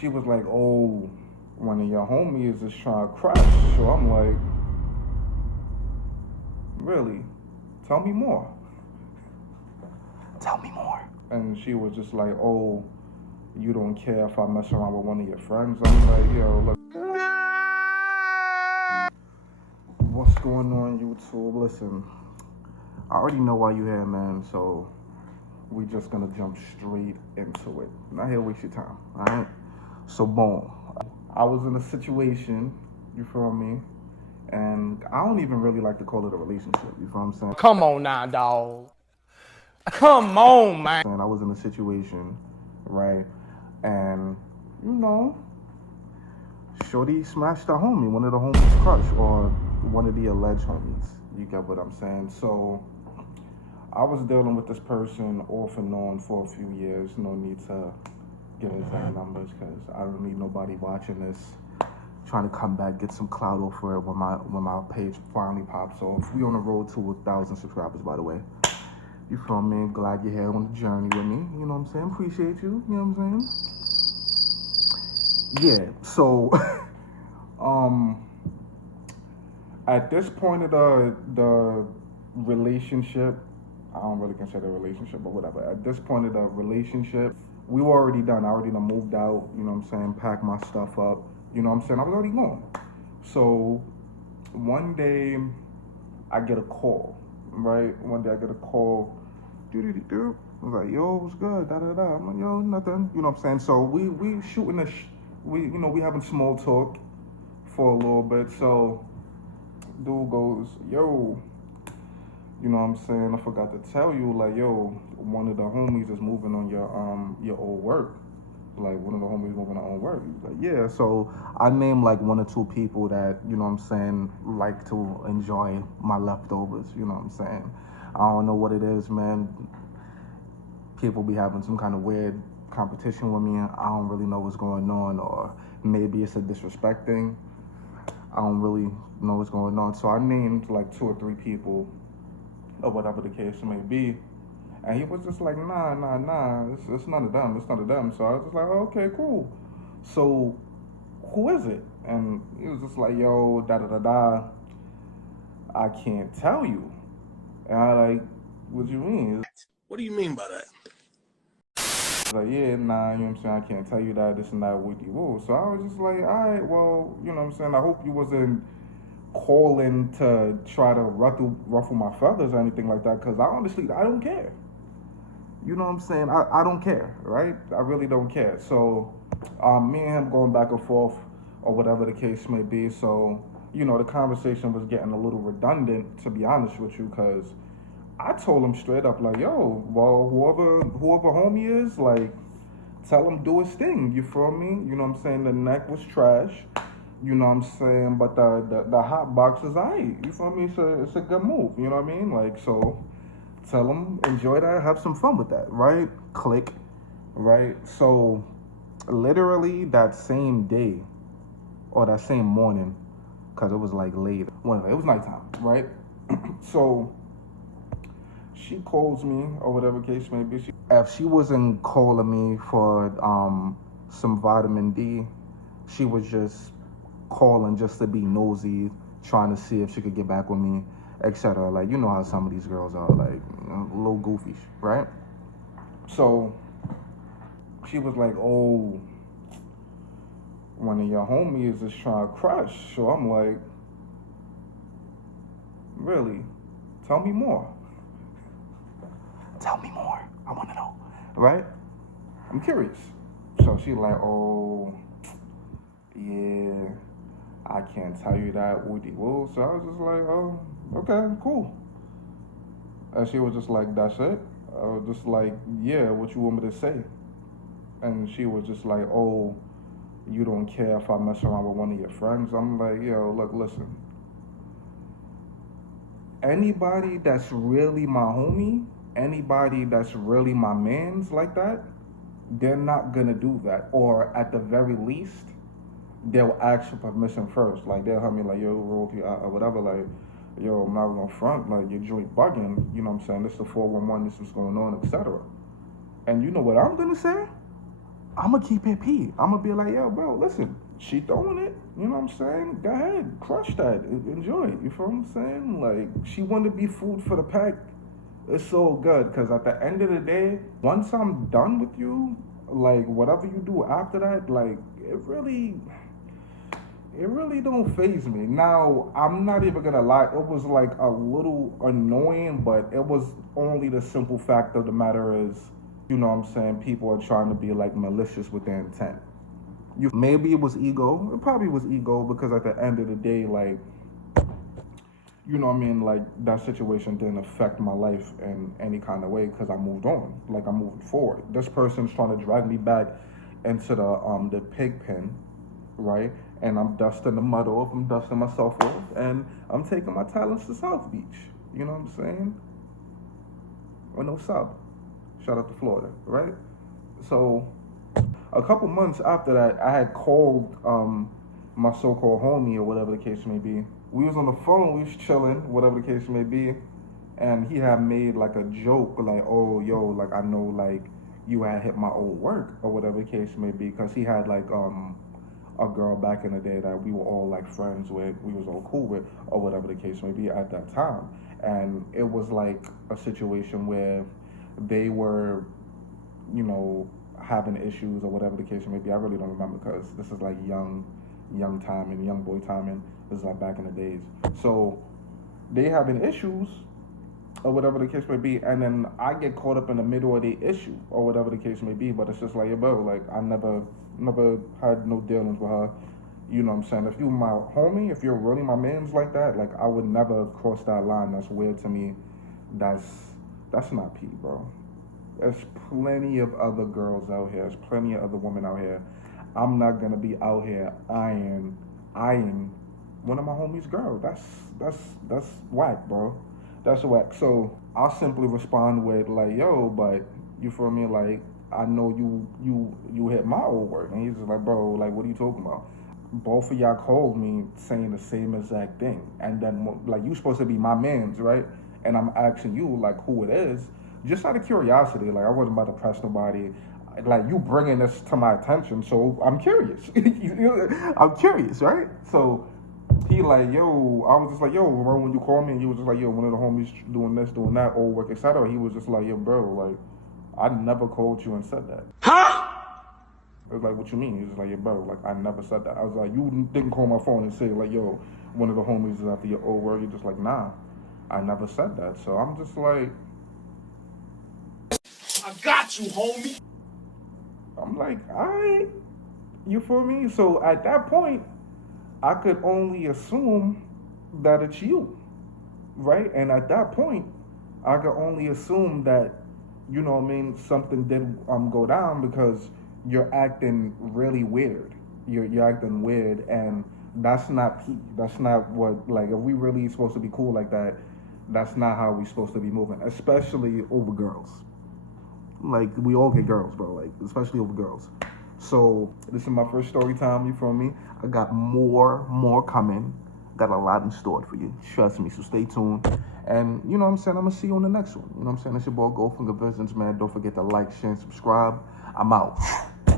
She was like, oh, one of your homies is trying to crush. So I'm like, really? Tell me more. Tell me more. And she was just like, oh, you don't care if I mess around with one of your friends? I'm like, yo, look, what's going on, YouTube? Listen, I already know why you're here, man, so we just gonna jump straight into it. Not here to waste your time, alright? So, boom. I was in a situation, you feel me? And I don't even really like to call it a relationship, you feel what I'm saying? Come on now, dog. Come on, man. I was in a situation, right? And, you know, shorty smashed a homie, one of the homies' crush, or one of the alleged homies. You get what I'm saying? So, I was dealing with this person off and on for a few years. No need to give exact numbers because I don't need nobody watching this trying to come back, get some clout off for it when my page finally pops off. We on the road to 1,000 subscribers, by the way. You feel me? Glad you're here on the journey with me. You know what I'm saying? Appreciate you. You know what I'm saying? Yeah. So, at this point of the relationship, I don't really consider a relationship, but whatever. At this point of the relationship, we were already done. I already done moved out, you know what I'm saying, packed my stuff up, you know what I'm saying, I was already gone. So one day I get a call, right? One day I get a call, I was like, yo, what's good, da-da-da. I'm like, yo, nothing, you know what I'm saying? So we shooting we having small talk for a little bit. So dude goes, yo, you know what I'm saying, I forgot to tell you, like, yo, one of the homies is moving on your old work. Like, one of the homies moving on old work. He's like, yeah. So I named like one or two people that, you know what I'm saying, like to enjoy my leftovers, you know what I'm saying. I don't know what it is, man. People be having some kind of weird competition with me. I don't really know what's going on, or maybe it's a disrespect thing. I don't really know what's going on. So I named like 2 or 3 people, or whatever the case may be. And he was just like, nah, it's none of them, it's none of them. So I was just like, oh, okay, cool. So who is it? And he was just like, yo, da-da-da-da, I can't tell you. And I like, what do you mean? What do you mean by that? Like, yeah, nah, you know what I'm saying, I can't tell you that, this and that, with you. Woo. So I was just like, all right, well, you know what I'm saying, I hope you wasn't calling to try to ruffle my feathers or anything like that, because I don't care. You know what I'm saying? I don't care, right? I really don't care. So, me and him going back and forth, or whatever the case may be. So, you know, the conversation was getting a little redundant, to be honest with you, because I told him straight up, like, yo, well, whoever homie is, like, tell him do his thing. You feel me? You know what I'm saying? The neck was trash. You know what I'm saying? But the hot box is aight. You feel me? It's a good move. You know what I mean? Like, so tell them, enjoy that, have some fun with that, right? Click, right? So literally that same day, or that same morning, because it was like late, it was nighttime, right? So she calls me, or whatever case may be. If she wasn't calling me for some vitamin D, she was just calling just to be nosy, trying to see if she could get back with me, etc. Like, you know how some of these girls are, like, you know, a little goofy, right? So she was like, oh, one of your homies is trying to crush. So I'm like, really? Tell me more. Tell me more. I want to know. Right? I'm curious. So she like, oh, yeah, I can't tell you that, woody woo. So I was just like, oh, okay, cool. And she was just like, that's it? I was just like, yeah, what you want me to say? And she was just like, oh, you don't care if I mess around with one of your friends? I'm like, yo, look, listen. Anybody that's really my homie, anybody that's really my mans like that, they're not gonna do that. Or at the very least, they'll ask for permission first. Like, they'll have me like, yo, royalty, or whatever, like, yo, I'm not gonna front, like, your joint bugging, you know what I'm saying? This is the 411, this is what's going on, etc. And you know what I'm gonna say? I'm gonna keep it P. I'm gonna be like, yo, bro, listen, she throwing it. You know what I'm saying? Go ahead, crush that, enjoy it. You feel what I'm saying? Like, she wanted to be food for the pack. It's so good because at the end of the day, once I'm done with you, like whatever you do after that, like it really don't phase me. Now, I'm not even gonna lie, it was like a little annoying, but it was only the simple fact of the matter is, you know what I'm saying, people are trying to be like malicious with their intent. Maybe it was ego. It probably was ego because at the end of the day, like, you know what I mean, like that situation didn't affect my life in any kind of way because I moved on. Like I'm moving forward. This person's trying to drag me back into the pig pen, right? And I'm dusting the mud off, I'm dusting myself off, and I'm taking my talents to South Beach. You know what I'm saying? Or no sub. Shout out to Florida, right? So a couple months after that, I had called my so-called homie or whatever the case may be. We was on the phone, we was chilling, whatever the case may be, and he had made like a joke, like, "Oh, yo, like I know, like you had hit my old work or whatever the case may be," because he had like a girl back in the day that we were all like friends with, we was all cool with, or whatever the case may be at that time, and it was like a situation where they were, you know, having issues or whatever the case may be. I really don't remember because this is like young time and young boy timing. This is like back in the days. So they having issues or whatever the case may be, and then I get caught up in the middle of the issue or whatever the case may be. But it's just like, yeah, bro, like I never had no dealings with her. You know what I'm saying? If you my homie, if you're really my man's like that, like I would never cross that line. That's weird to me. That's not P, bro. There's plenty of other girls out here. There's plenty of other women out here. I'm not gonna be out here eyeing one of my homies' girl. That's whack, bro. That's whack. So I'll simply respond with like, yo, but you feel me? Like I know you hit my old work, and he's just like, bro, like what are you talking about? Both of y'all called me saying the same exact thing, and then like you supposed to be my man's, right? And I'm asking you like who it is, just out of curiosity. Like I wasn't about to press nobody. Like you bringing this to my attention, so I'm curious. I'm curious, right? So he like, yo, I was just like, yo, remember when you called me and you was just like, yo, one of the homies doing this, doing that, old work, etc. He was just like, yo, bro, like I never called you and said that. I was like, what you mean? He was just like, yo, bro, like I never said that. I was like, you didn't call my phone and say like, yo, one of the homies is after your old work. You're just like, nah, I never said that. So I'm just like, I got you, homie. I'm like, all right, you feel me? So at that point, I could only assume that it's you, right? And at that point, I could only assume that, you know what I mean, something did go down because you're acting really weird. You're acting weird, and that's not P. That's not what, like, if we really supposed to be cool like that, that's not how we supposed to be moving, especially over girls. Like we all get girls, bro. Like especially over girls. So this is my first story time. You feel me? I got more coming. Got a lot in store for you. Trust me. So stay tuned. And you know what I'm saying? I'm gonna see you on the next one. You know what I'm saying? It's your boy Go from Good Visions, man. Don't forget to like, share, and subscribe. I'm out.